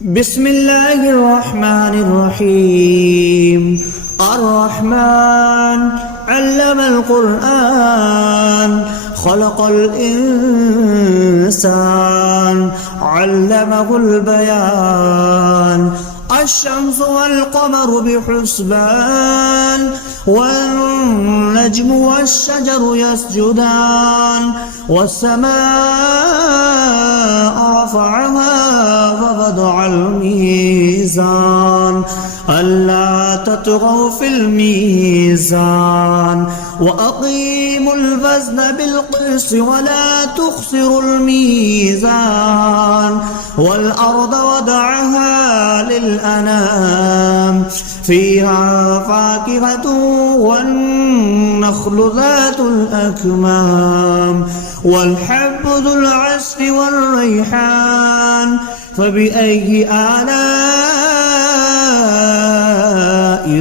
بسم الله الرحمن الرحيم. الرحمن علم القرآن خلق الإنسان علمه البيان. الشمس والقمر بحسبان والنجم والشجر يسجدان والسماء رفعها ووضع الميزان ألا تطغوا في الميزان وأقيموا الوزن بالقسط ولا تخسروا الميزان والأرض وضعها للأنام فيها فاكهة والنخل ذات الأكمام والحب ذو العصف والريحان فبأي آلاء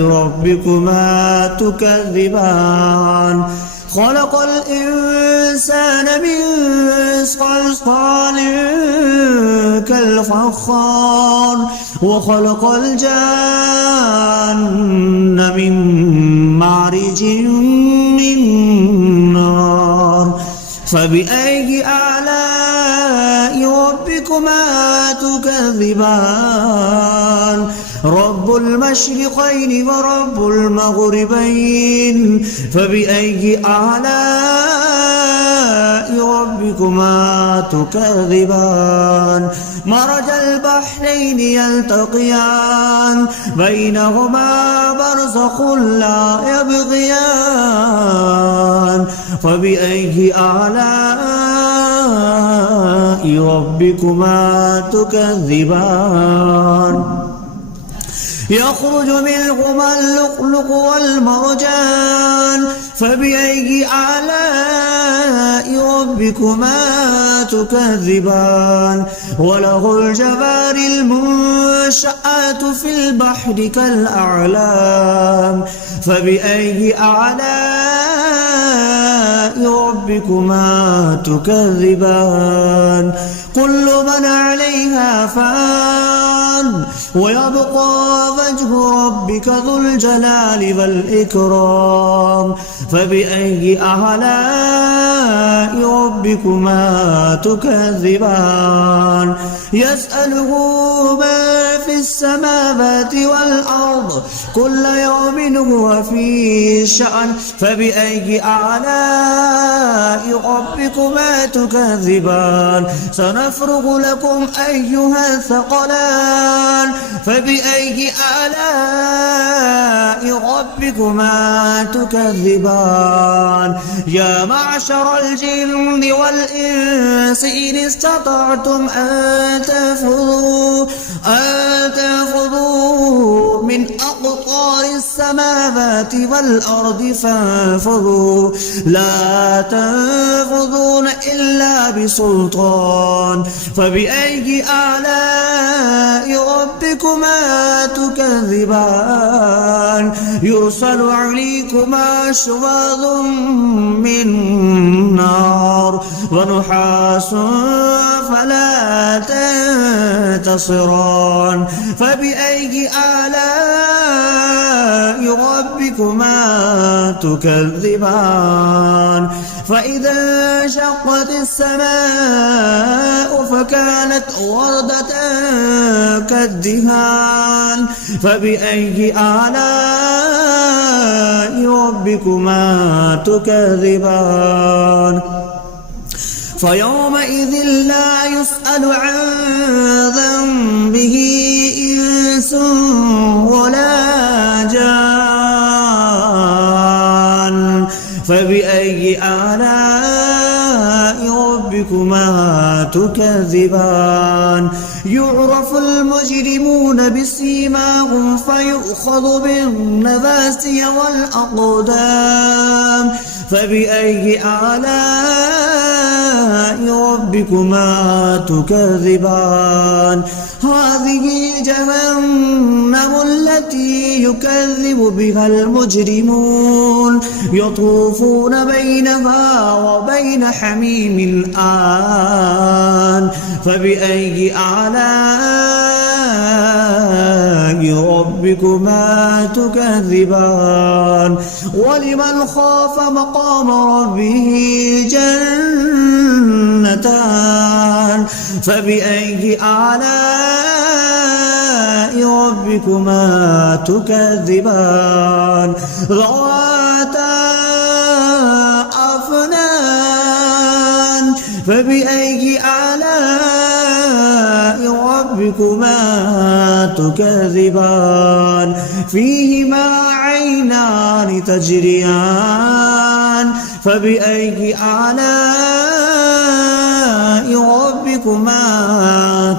ربكما تكذبان. خلق الإنسان من صلصال كالفخار وخلق الجان من مارج من نار فبأي آلاء ربكما تكذبان. رب المشرقين ورب المغربين فبأي آلاء ربكما تكذبان. مرج البحرين يلتقيان بينهما برزخ لا يبغيان فبأي آلاء ربكما تكذبان. يخرج منهما اللؤلؤ والمرجان فبأي آلاء ربكما تكذبان. وله الجوار المنشآت في البحر كالأعلام فبأي آلاء ربكما تكذبان. كل من عليها فان ويبقى وجه ربك ذو الجلال والإكرام فبأي آلاء ربكما تكذبان. يسأله ما في السماوات والأرض كل يوم هو في شأن فبأي آلاء ربكما تكذبان. سنفرغ لكم أيها الثقلان فبأي آلاء ربكما تكذبان. يا معشر الجن والإنس إن استطعتم أن تنفذوا من أقطار السماوات والأرض فانفذوا لا تنفذون إلا بسلطان فبأي آلاء ربكما تكذبان. يرسل عليكما شواظ من نار ونحاس فلا تنتصران فبأي آلاء ربكما تكذبان. فإذا انشقت السماء فكانت وردة كالدهان فبأي آلاء ربكما تكذبان. فيومئذ لا يسأل عن ذنبه إنس ولا جان فبأي آلاء ربكما تكذبان. يعرف المجرمون بسيماهم فيؤخذ بالنواسي والأقدام فبأي آلاء ربكما تكذبان. هذه جهنم التي يكذب بها المجرمون يطوفون بينها وبين حميم آن فبأي آلاء ربكما تكذبان ولمن خاف مقام ربه جنتان فبأي آلاء ربكما تكذبان ذواتا أفنان فبأي آلاء ربكما تكذبان فيهما عينان تجريان فبأي آلاء ربكما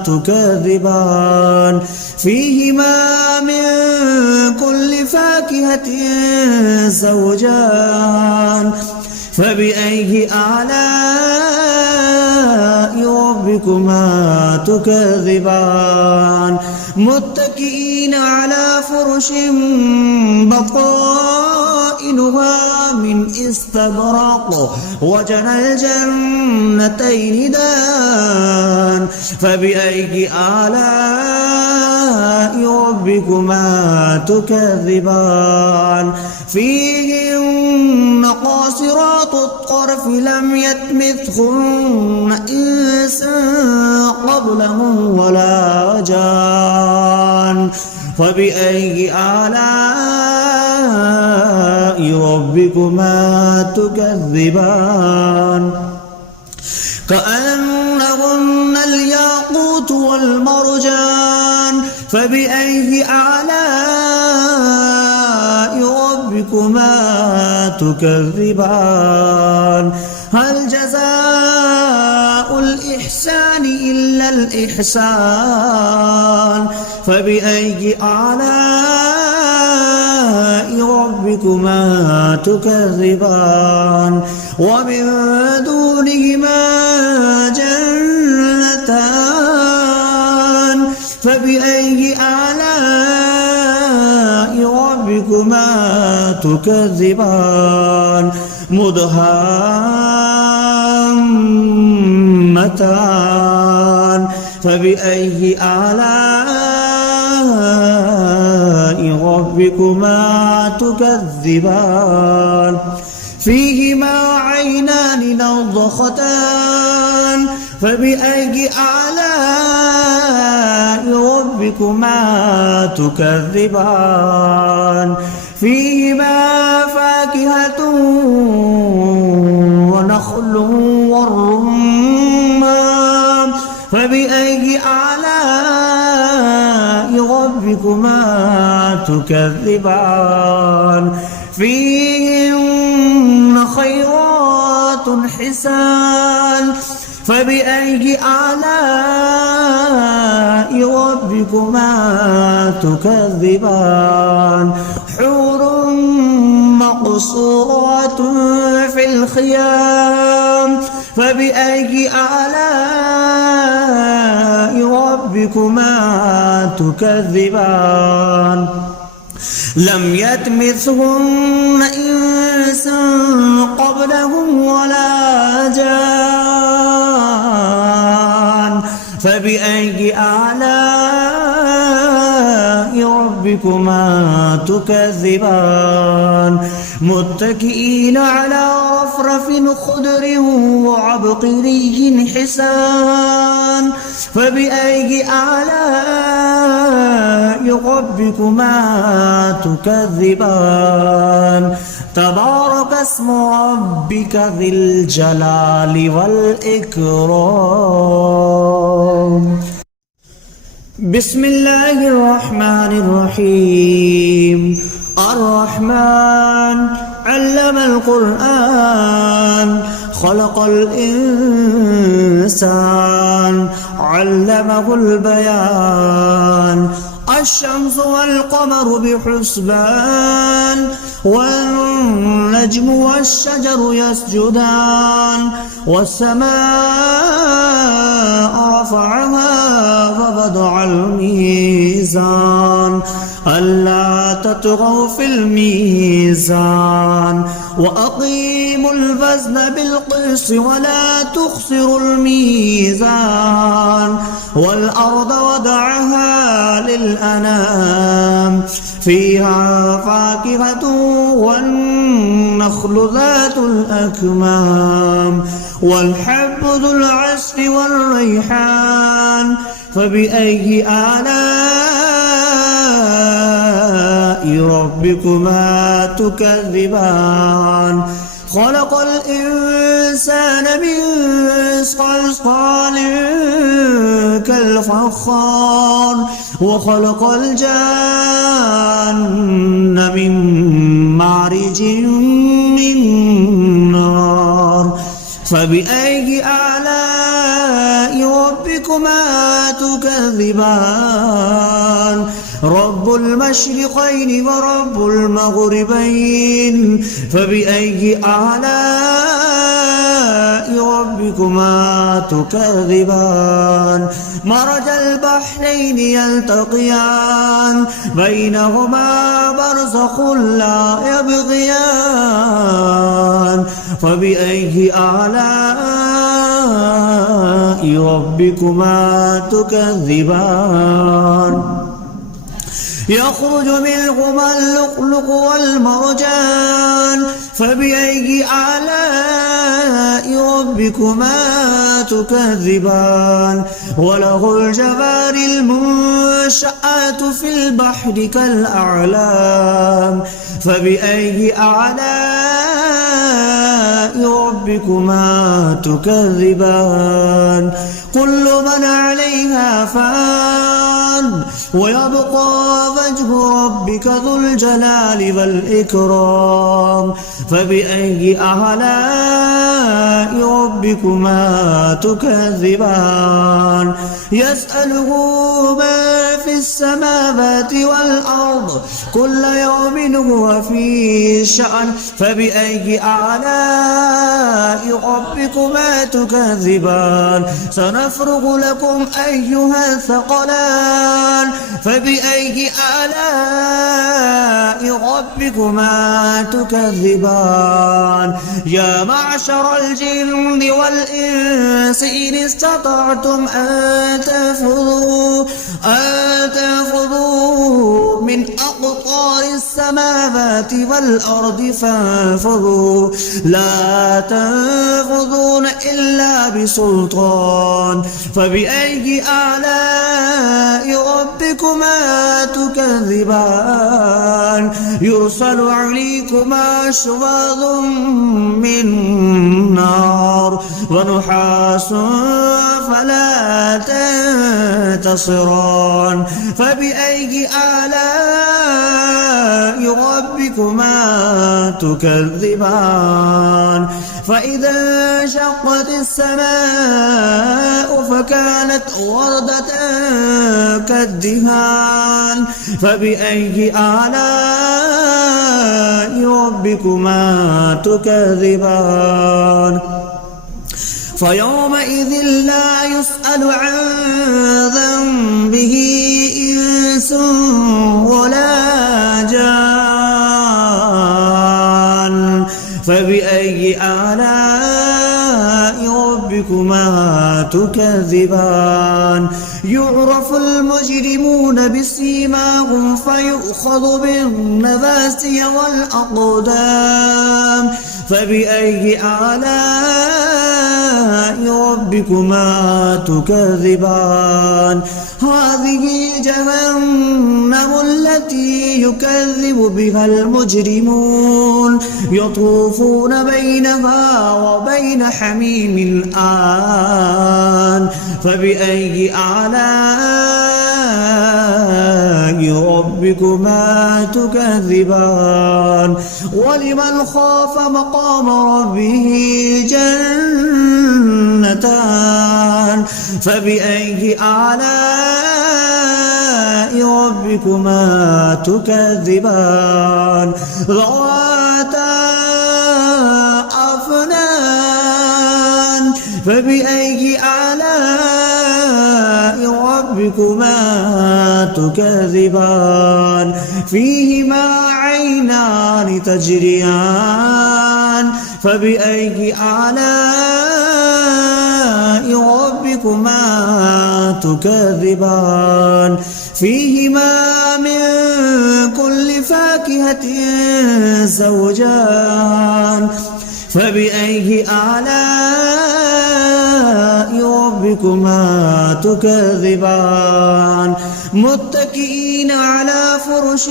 تكذبان فيهما من كل فاكهة زوجان فبأي آلاء ربكما تكذبان متكئين على فرش بطائنها من استبرق وجنى الجنتين دان فبأي آلاء ربكما تكذبان فيهن قاصرات الطرف لم يطمثهن إنس قبلهم ولا جان فبأي آلاء ربكما تكذبان كأنهن الياقوت والمرجان فبأي آلاء ربكما تكذبان هل جزاء الإحسان إلا الإحسان فبأي آلاء ربكما تكذبان ومن دونهما جنتان فبأي آلاء ربكما تكذبان مدهامتان فبأي آلاء ربكما تكذبان فيهما عينان نضختان فبأي آلاء ربكما تكذبان فيهما فاكهة ونخل والرمان فبأي آلاء ربكما تكذبان فيهن خيرات حسان فبأي آلاء ربكما تكذبان حور مقصورات في الخيام فبأي آلاء ربكما تكذبان لم يطمثهن إنس قبلهم ولا جان فبأي آلاء ربكما تكذبان متكئين على رفرف خضر وعبقري حسان فبأي آلاء ربكما تكذبان تبارك اسم ربك ذي الجلال والإكرام بسم الله الرحمن الرحيم الرحمن علم القرآن خلق الإنسان علمه البيان الشمس والقمر بحسبان والنجم والشجر يسجدان والسماء رفعها ووضع الميزان ألا تطغوا في الميزان وأقيموا الوزن بالقسط ولا تخسروا الميزان والأرض وضعها للأنام فيها فاكهة والنخل ذات الأكمام والحب ذو العصف والريحان فبأي آلاء ربكما تكذبان خلق الإنسان من صلصال كالفخار وخلق الجان من مارج من نار فبأي آلاء ربكما تكذبان رب المشرقين ورب المغربين فبأي آلاء ربكما تكذبان مرج البحرين يلتقيان بينهما برزخ لا يبغيان فبأي آلاء ربكما تكذبان يخرج منهما اللؤلؤ والمرجان فبأي آلاء ربكما تكذبان وله الجوار المنشآت في البحر كالأعلام فبأي آلاء ربكما تكذبان كل من عليها فان ويبقى وجه ربك ذو الجلال والإكرام فبأي آلاء ربكما تكذبان يسأله ما في السماوات والأرض كل يوم هو في شأن فبأي آلاء ربكما تكذبان سنفرغ لكم أيها الثقلان فبأي آلاء ربكما تكذبان يا معشر الجن والإنس إن استطعتم أن تنفذوا من أقطار السماوات والأرض فانفذوا لا تنفذون إلا بسلطان فبأي آلاء ربكما تكذبان يرسل عليكما شواظ من نار ونحاس فلا تنتصران فبأي آلاء ربكما تكذبان فإذا انشقت السماء فكانت وردة كالدهان فبأي آلاء ربكما تكذبان فيومئذ لا يسأل عن ذنبه إنس ولا جان فبأي آلاء ربكما تكذبان يعرف المجرمون بسيماهم فيؤخذ بالنواسي والأقدام فبأي آلاء ربكما تكذبان هذه جهنم التي يكذب بها المجرمون يطوفون بينها وبين حميم آن فبأي آلاء ربكما تكذبان ولمن خاف مقام ربه جنتان فبأي آلاء ربكما تكذبان ذواتا أفنان فبأي آلاء ربكما تكذبان فيهما عينان تجريان فبأي آلاء ربكما تكذبان فيهما من كل فاكهة زوجان فبأي آلاء ربكما تكذبان متكئين على فرش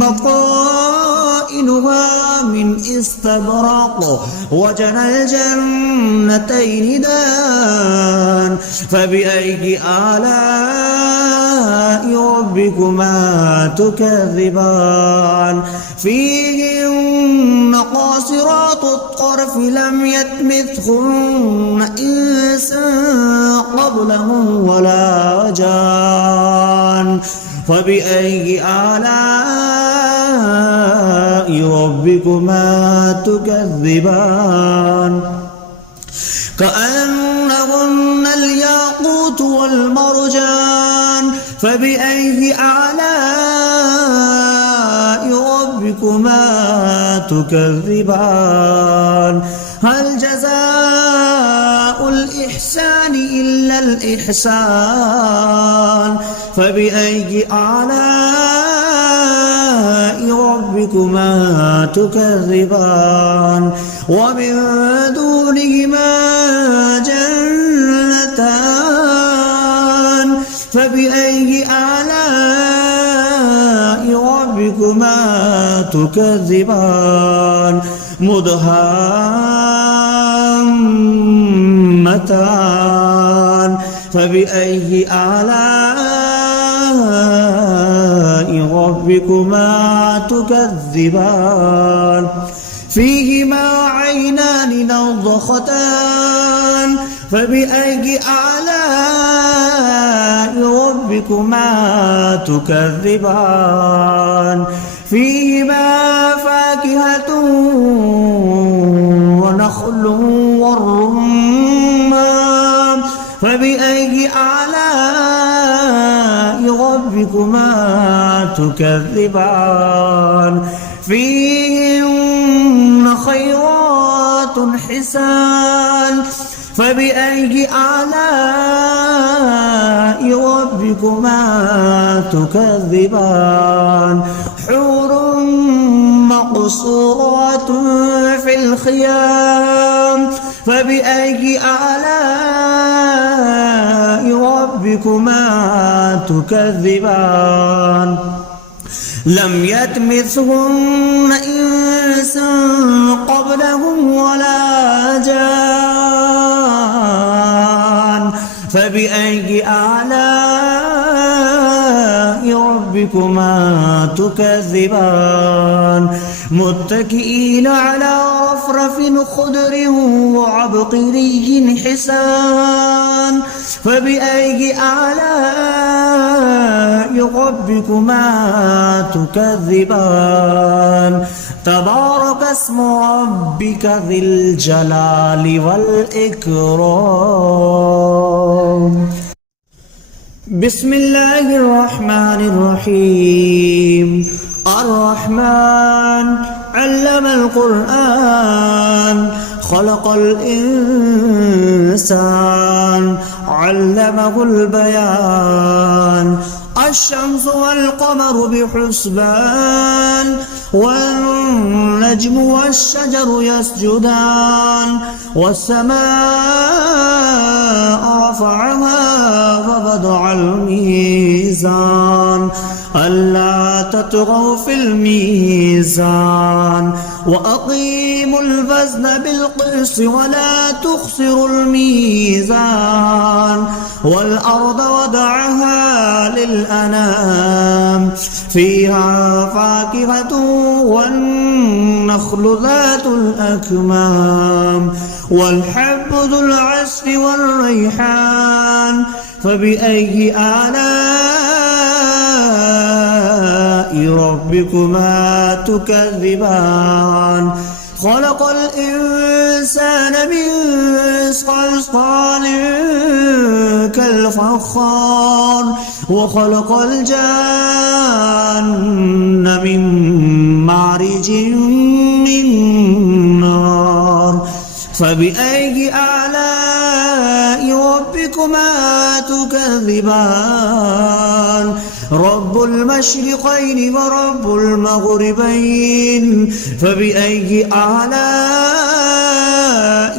بطائنها من استبرق وجنى الجنتين دان فبأي آلاء ربكما تكذبان فيهن قاصرات الطرف لم يطمثهن إنس قبلهم ولا جان فبأي آلاء ربكما تكذبان كأنهن الياقوت والمرجان فبأي آلاء ربكما تكذبان هل جزاء الإحسان إلا الإحسان فبأي آلاء ربكما تكذبان ومن دونهما جنتان فبأي آلاء ربكما تكذبان مدهامتان فبأي آلاء ربكما تكذبان فيهما عينان نضختان فبأي آلاء ربكما تكذبان فيهما فاكهة ونخل والرمان فبأي آلاء ربكما تكذبان فيهن خيرات حسان فبأي آلاء ربكما تكذبان حور مقصورات في الخيام فبأي آلاء ربكما تكذبان لم يطمثهن إنس قبلهم ولا جان فبأي آلاء ربكما تكذبان متكئين على رفرف خضر وعبقري حسان فبأي آلاء ربكما تكذبان تبارك اسم ربك ذي الجلال والإكرام بسم الله الرحمن الرحيم الرحمن علم القرآن خلق الإنسان علمه البيان الشمس والقمر بحسبان والنجم والشجر يسجدان والسماء رفعها ووضع الميزان ألا تطغوا في الميزان وأقيموا الوزن بالقسط ولا تخسروا الميزان والأرض وضعها للأنام فيها فاكهة والنخل ذات الأكمام والحب ذو العصف والريحان فبأي آلاء ربكما تكذبان خلق الإنسان من صلصال كالفخار وخلق الجان من مارج من نار فبأي آلاء ربكما تكذبان تكذبان رب المشرقين ورب المغربين فبأي آلاء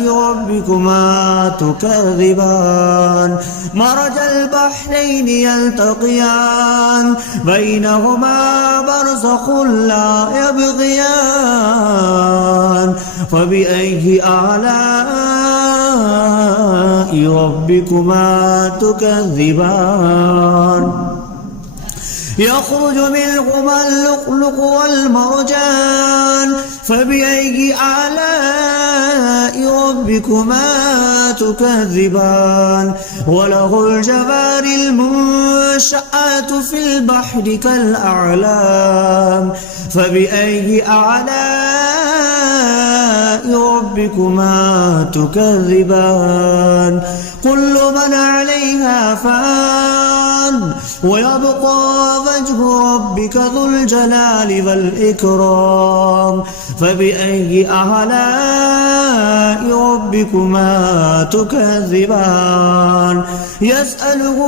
ربكما تكذبان مرج البحرين يلتقيان بينهما برزخ لا يبغيان فبأي آلاء ربكما تكذبان يخرج منهما اللؤلؤ والمرجان فبأي آلاء ربكما تكذبان وله الجوار المنشآت في البحر كالأعلام فبأي آلاء ربكما تكذبان كل من عليها فان ويبقى وجه ربك ذو الجلال والإكرام فبأي آلاء ربكما تكذبان يسأله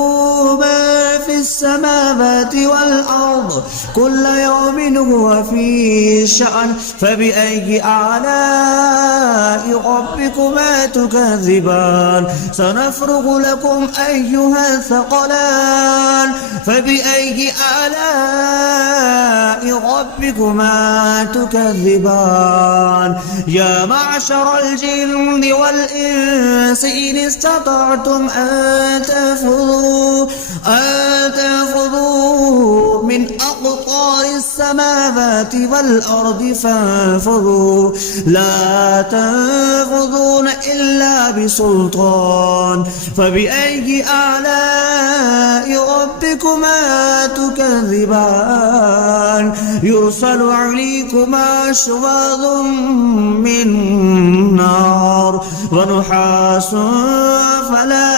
ما في السماوات والأرض كل يوم هو في شأن فبأي آلاء ربكما تكذبان سنفرغ لكم أيها الثقلان فبأي آلاء ربكما تكذبان يا معشر الجن والإنس إن استطعتم أن تنفذوا من أقطار السماوات والأرض فانفذوا لا تنفذون إلا بسلطان فبأي آلاء ربكما تكذبان يرسل عليكما شواظ من نار ونحاس فلا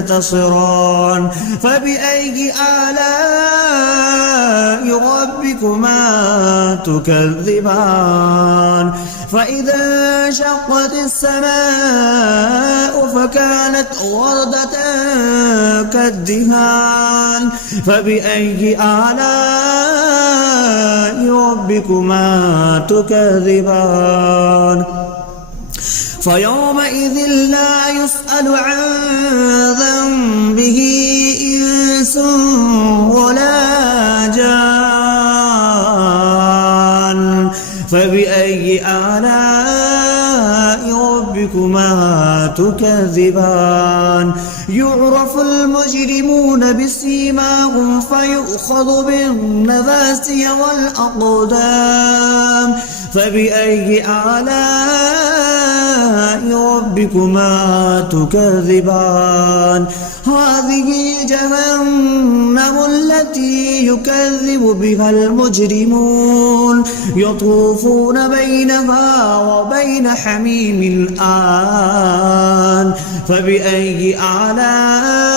تنتصران فبأي آلاء ربكما تكذبان فإذا انشقت السماء فكانت وردة كالدهان فبأي آلاء ربكما تكذبان فيومئذ لا يسأل عن ذنبه إنس ولا جان فبأي آلاء ربكما تكذبان يعرف المجرمون بسيماهم فيؤخذ بالنواسي والأقدام فبأي آلاء ربكما تكذبان هذه جهنم التي يكذب بها المجرمون يطوفون بينها وبين حميم آن فبأي آلاء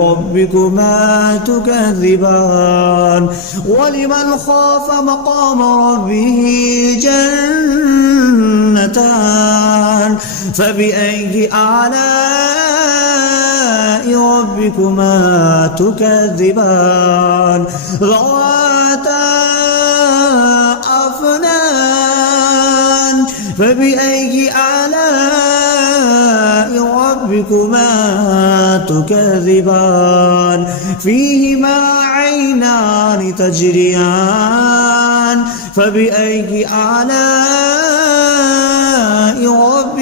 ربكما تكذبان ولمن خاف مقام ربه جنتان فبأي آلاء ربكما تكذبان ذواتا أفنان فبأي آلاء ربكما تكذبان فيهما عينان تجريان فبأي آلاء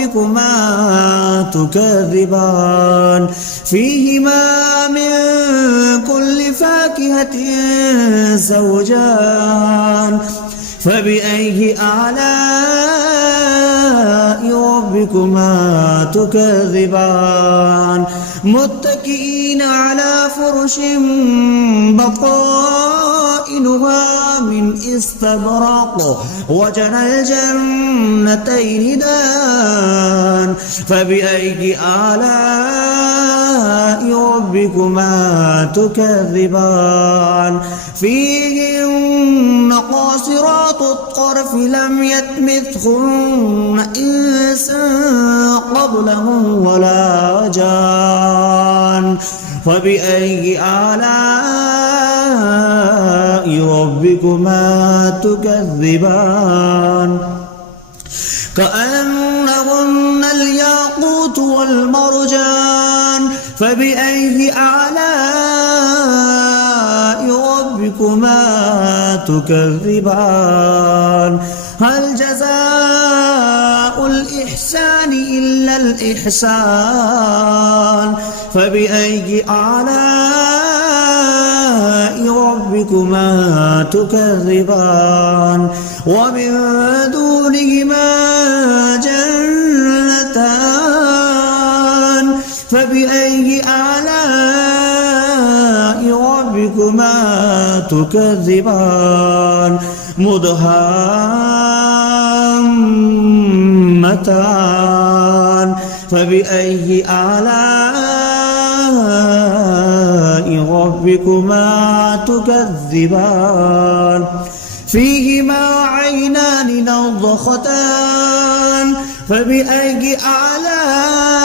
ربكما تكذبان فيهما من كل فاكهة زوجان فبأي آلاء ربكما تكذبان متكئين على فرش بطائنها من استبرق وجنى الجنتين دان فبأي آلاء ربكما تكذبان فيهن قاصرات الطرف لم يطمثهن إنس قبلهم ولا جان فبأي آلاء ربكما تكذبان كأنهن الياقوت والمرجان فبأي آلاء ربكما تكذبان هل جزاء الإحسان إلا الإحسان فبأي آلاء ربكما تكذبان ومن دونهما جنتان فبأي آلاء ربكما تكذبان مدهامتان فبأي آلاء ربكما تكذبان فيهما عينان نضختان فبأي آلاء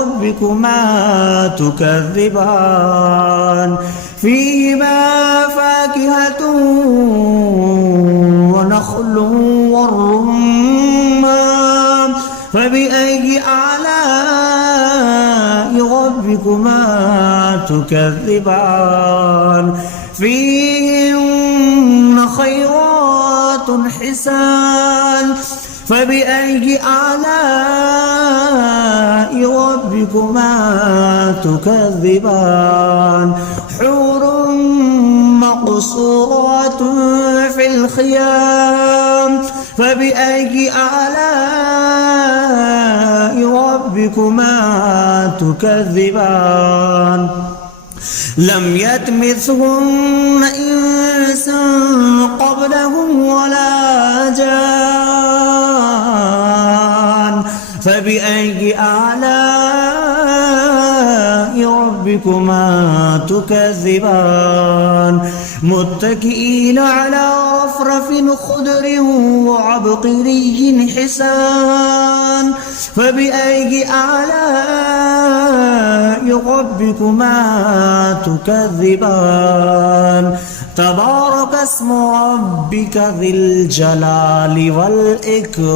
ربكما تكذبان فيهما فاكهة ونخل والرمان فبأي آلاء ربكما تكذبان فيهن خيرات حسان فبأي آلاء ربكما تكذبان حور مقصورات في الخيام فبأي آلاء ربكما تكذبان لم يطمثهن إنس قبلهم ولا جان فبأي آلاء ربكما تكذبان متكئين على رفرف خضر وعبقري حسان فبأي آلاء ربكما تكذبان تبارك اسم ربك ذي الجلال والإكرام.